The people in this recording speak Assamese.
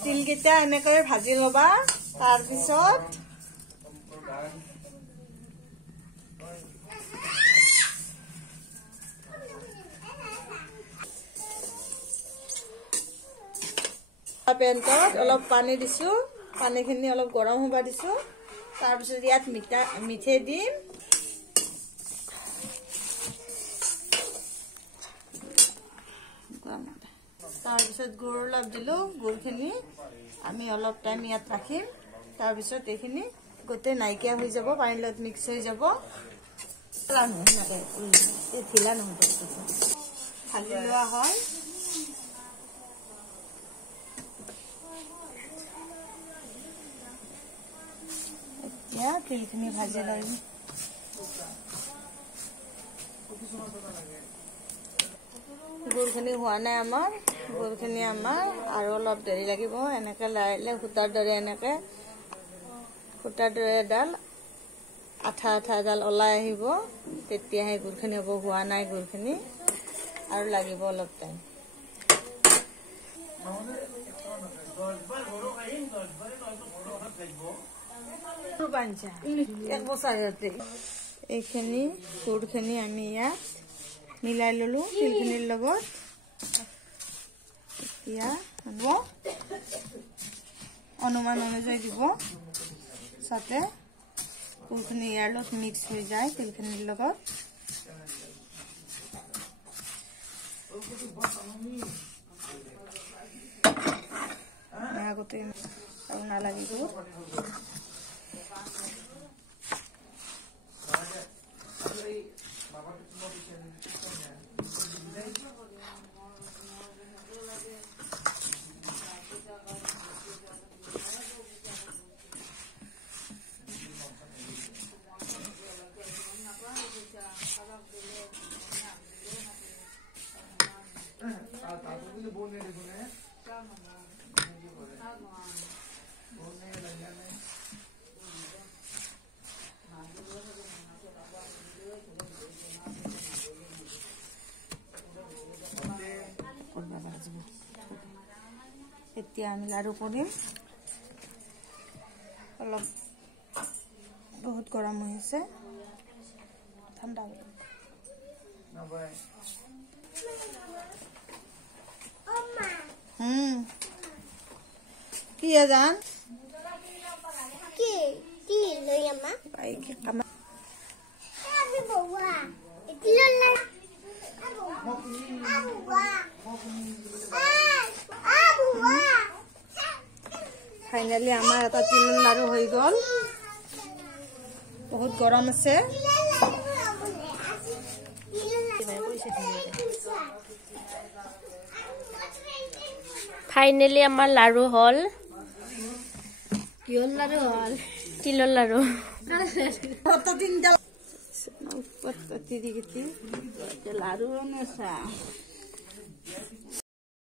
তিলকেইটা এনেকৈ ভাজি লবা তাৰপিছত পেনটোত অলপ পানী দিছো পানীখিনি অলপ গৰম হবা দিছো তাৰপিছত ইয়াত মিঠে দিম তাৰপিছত গুড় অলপ দিলো গুড়খিনি আমি অলপ টাইম ইয়াত ৰাখিম তাৰপিছত এইখিনি গোটেই নাইকিয়া হৈ যাব পানীৰ লগত মিক্স হৈ যাব ঢালি লোৱা হয় এতিয়া তিলখিনি ভাজি লম গুড়খিনি হোৱা নাই আমাৰ গুড়খিনি আমাৰ আৰু অলপ দেৰি লাগিব এনেকৈ লাৰিলে সূতাৰ দৰে এনেকৈ সূতাৰ দৰে এডাল আঠা আঠা এডাল ওলাই আহিব তেতিয়াহে গুড়খিনি হ'ব হোৱা নাই গুড়খিনি আৰু লাগিব অলপ টাইম এইখিনি গুড়খিনি আমি ইয়াত মিলাই ললো তিলখিনিৰ লগত এতিয়া অনুমান অনুযায়ী দিব যাতে গুড়খিনি ইয়াৰ লগত মিক্স হৈ যায় তিলখিনিৰ লগত আগতে আৰু নালাগিব এতিয়া আমি লাড়ু কৰিম অলপ বহুত গৰম হৈ আছে ঠাণ্ডা কি জান কি লৈ আমা বাইকে কাম আমি বউয়া ইতিল না ফাইনালি আমাৰ এটা তিলৰ লাড়ু হৈ গল বহুত গৰম আছে ফাইনালি আমাৰ লাড়ু হল কিহৰ লাড়ু হল তিলৰ লাড়ু কত দিন যাও পত্তি দিগতি লাড়ু নসা